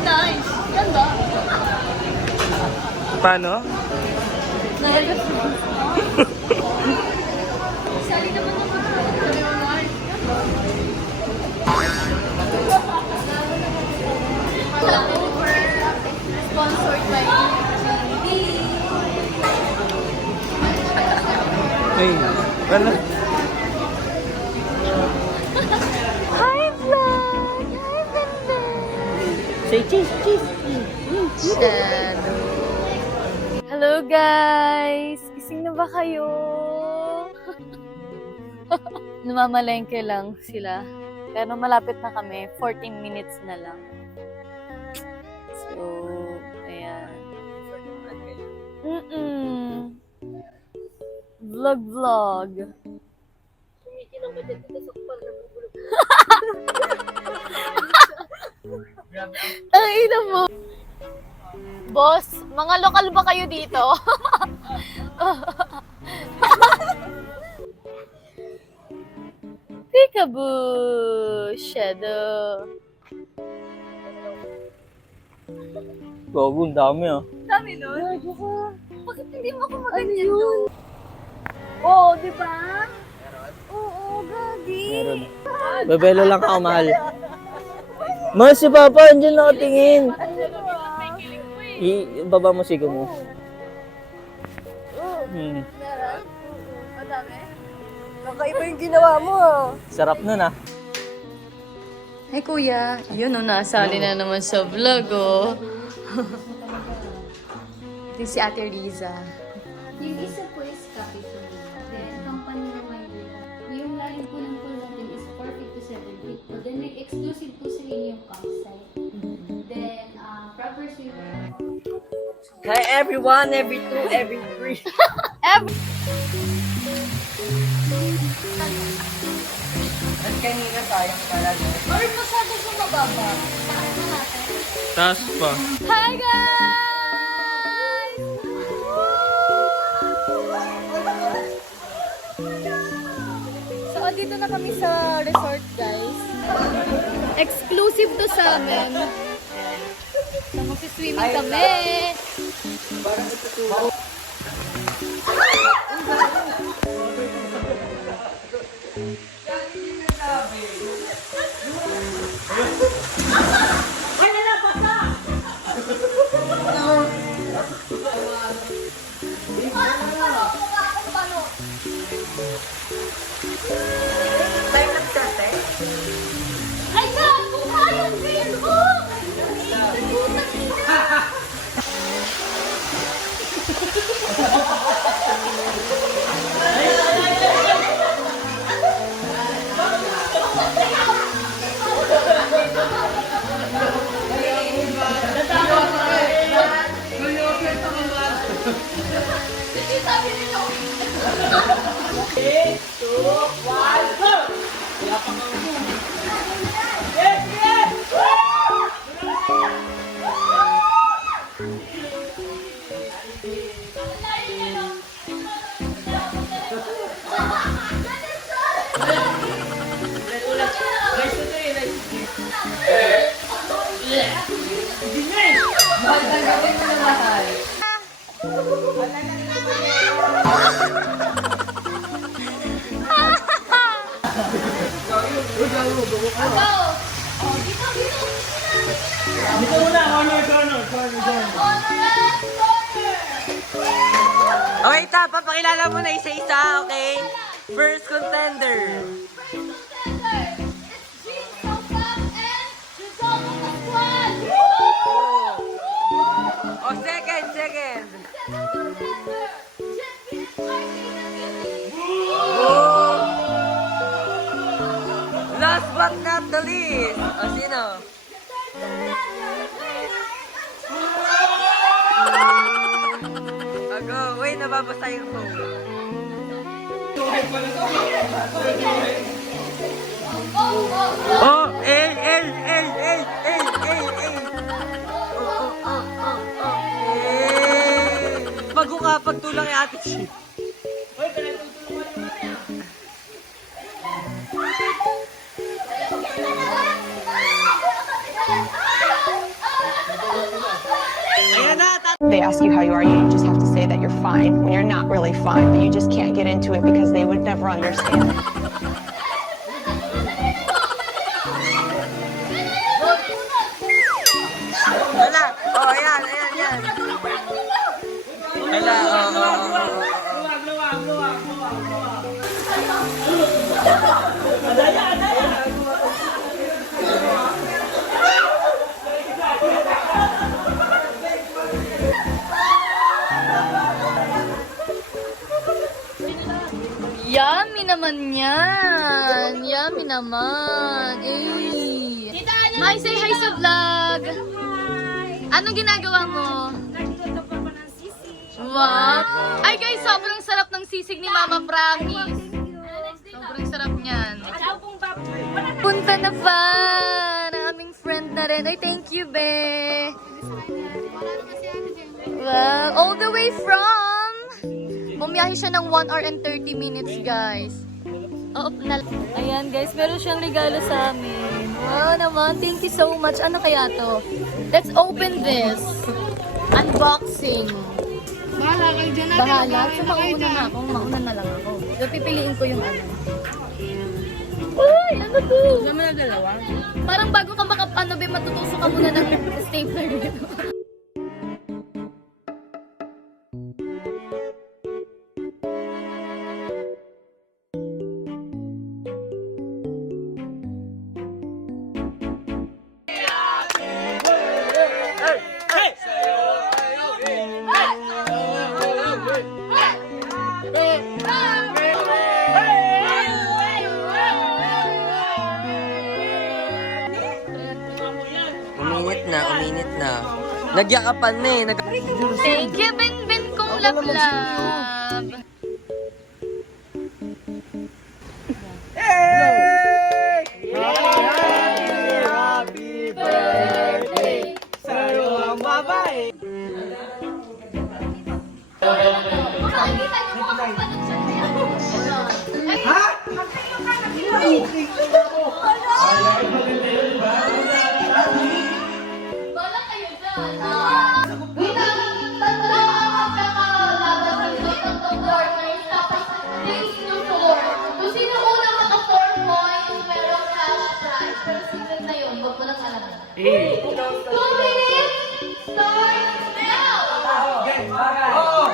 Nice. Ganda. Paano? Nice. Sali naman ako. Sabi mo, nice. Sponsored by GD. Hey, ano? Hi, vlog! Hi, Benda! Say cheese, cheese. Shadow. Hello, guys! Gising na ba kayo? Namamalengke lang sila. Pero malapit na kami. 14 minutes na lang. So, ayan. Vlog. Ang ina mo. Boss, mga lokal ba kayo dito? Peekaboo! Shadow. Gago, ang dami ah. Dami nun. Bakit hindi mo ako maganyan doon? Oo, di ba? Oo, gagi. Meron. Bebelo lang ako, mahal. Mahal si Papa, andyan nakatingin. Baba mo sigo mo. Meron? Madami? Kakaiba yung ginawa mo ah. Sarap nun ah. Hi kuya. Yun o, nasali na naman sa vlog oh. Ito si Ate Riza. Yung isa po is capital. Then, company naman yun. Yung lalim po ng pool natin is 4 feet to 7 feet po. Then, may exclusive po sa inyo yung campsite. Then, proper swimmer. Hi everyone, every 2, every 3. At kanina sayang talaga. Or masyado sa mababa. Taas pa. Hi guys! So, dito na kami sa resort guys. Exclusive to sa amin. So, magsiswimming kami. Ay, gago! Ayun, Phil! Oh! Okay, Ta, papakilala mo na isa-isa, okay? First contender. Oh, second. Last but not the least. O, sino? Go. Wait, nababasa yung phone. Oh, Bago ka, pagtulang kay Ate Chi. Ayan na, They ask you how you are, you just have to say that you're fine when you're not really fine, but you just can't get into it because they would never understand. Wala. Oh, ayan, ayan, ayan. Wala, Yummy naman yan. Yummy naman. Eh. May say hi sa vlog. Anong ginagawa mo? Nagluluto pa ako ng sisig. Wow. Ay guys, sobrang sarap ng sisig ni Mama Promise. Sobrang sarap niyan. Ciao pong baboy. Punta na pa. Ang aming friend na rin. Ay, thank you, be. Wow. All the way from... Bumiyahe siya ng 1 hour and 30 minutes, guys. Oh, ayan, guys. Meron siyang regalo sa amin. Wow naman. Thank you so much. Ano kaya to? Let's open this. Unboxing. Bahala kayo dyan. Bahala. So, mauna na ako. Mauna na lang ako. So, pipiliin ko yung ano. Uy! Ano to? Gusto mo na dalawa? Parang bago ka makapano, be, matutusok ka muna ng stapler dito. uminit na. Nagyakapan na eh. Thank you, Bin kong lablab. Happy birthday sa'yo ang babae. Makikita niyo mo kung paano siya. Ha? Bala kayo dyan. Wait lang. Tatlo ang magkakalaban sa tatlong corners. Tapos, place yung 4. Kung sino unang maka-4 points, merong cash prize. Pero secret na yun. Huwag mo nang alam. 2 minutes starts now! Oo!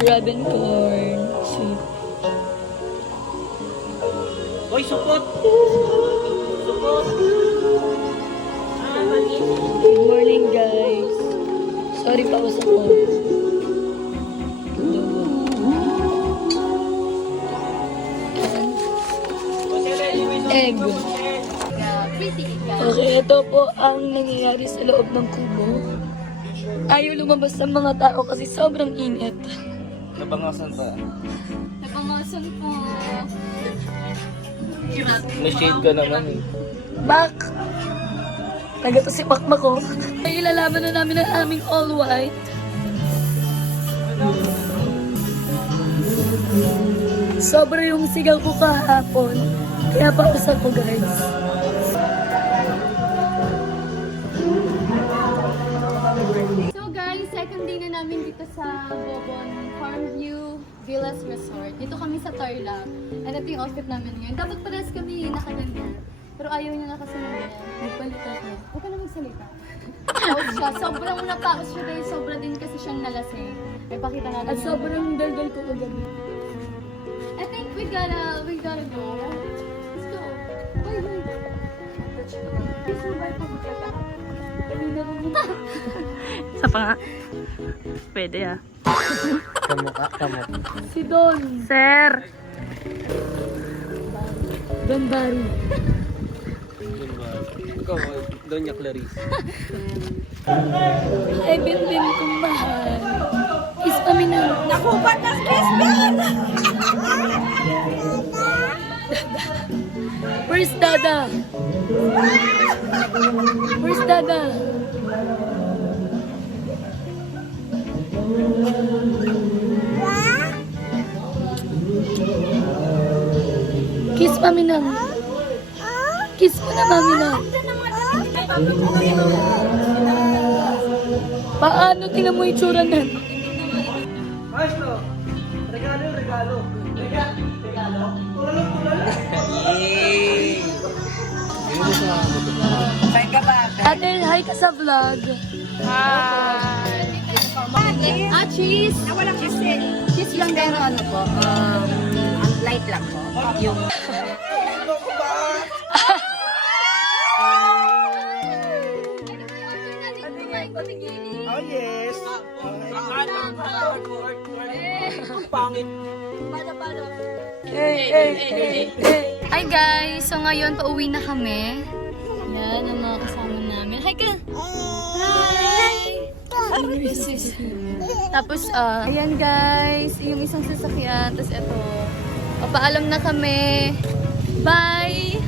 Graben corn. Sweet. Hoy, supot! Good morning, guys. Sorry pa ako. Egg. Okay, ito po ang nangyayari sa loob ng kubo. Ayaw lumabas ang mga tao kasi sobrang init. Nabangasan pa. Napangasan po. May shade ka naman eh. Back! Nagato si Makma ko. Ay, ilalaban na namin ang aming all white. Sobra yung sigaw ko kahapon. Kaya pausa ko, guys. So guys, second day na namin dito sa Bobon Farmview Villas Resort. Dito kami sa Tarlac. And ito yung outfit namin ngayon. Dapat pares kami nakaganyan. Pero ayaw niya na kasi ng ganyan. Nagpalit ako. Huwag ka na magsalita. Paus siya. Sobrang napaus siya dahil sobra din kasi siyang nalasing. Ay, pakita nga namin. At sobrang daldal ko kagabi. I think we gotta go. Let's go. Wait. Please, survive po. Isa pa nga. Pwede ah. Kamukha, kamukha. Si Don. Sir! Don Barry. Ikaw, Doña Clarice. Ay, Binbin kong mahal. Kiss kami na. Naku, ba't nas kiss Ben? Where's Dada? Where's Dada? Kiss mami na. Kiss mo na mami na. Paano? Tingnan mo yung tsura na. Adel, hi ka sa vlog. Hi! Ah, cheese. Walang kiss eh. Cheese lang din. Ano po, ang light lang po. Yung... Oh, yes. Hi guys! So ngayon, pauwi na kami. Yan, ang mga kasama namin. Hi ka! Hi! Tapos, ayan guys, yung isang sasakyan. Tapos eto, papaalam na kami. Bye!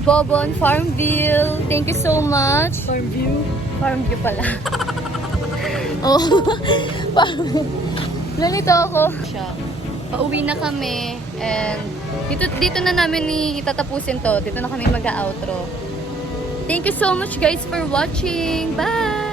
Bobon, Farmville. Thank you so much. Farmview? Farmview pala. Oh, Farmville. Ganito ako. Pauwi na kami. And dito na namin itatapusin to. Dito na kami mag-outro. Thank you so much guys for watching. Bye!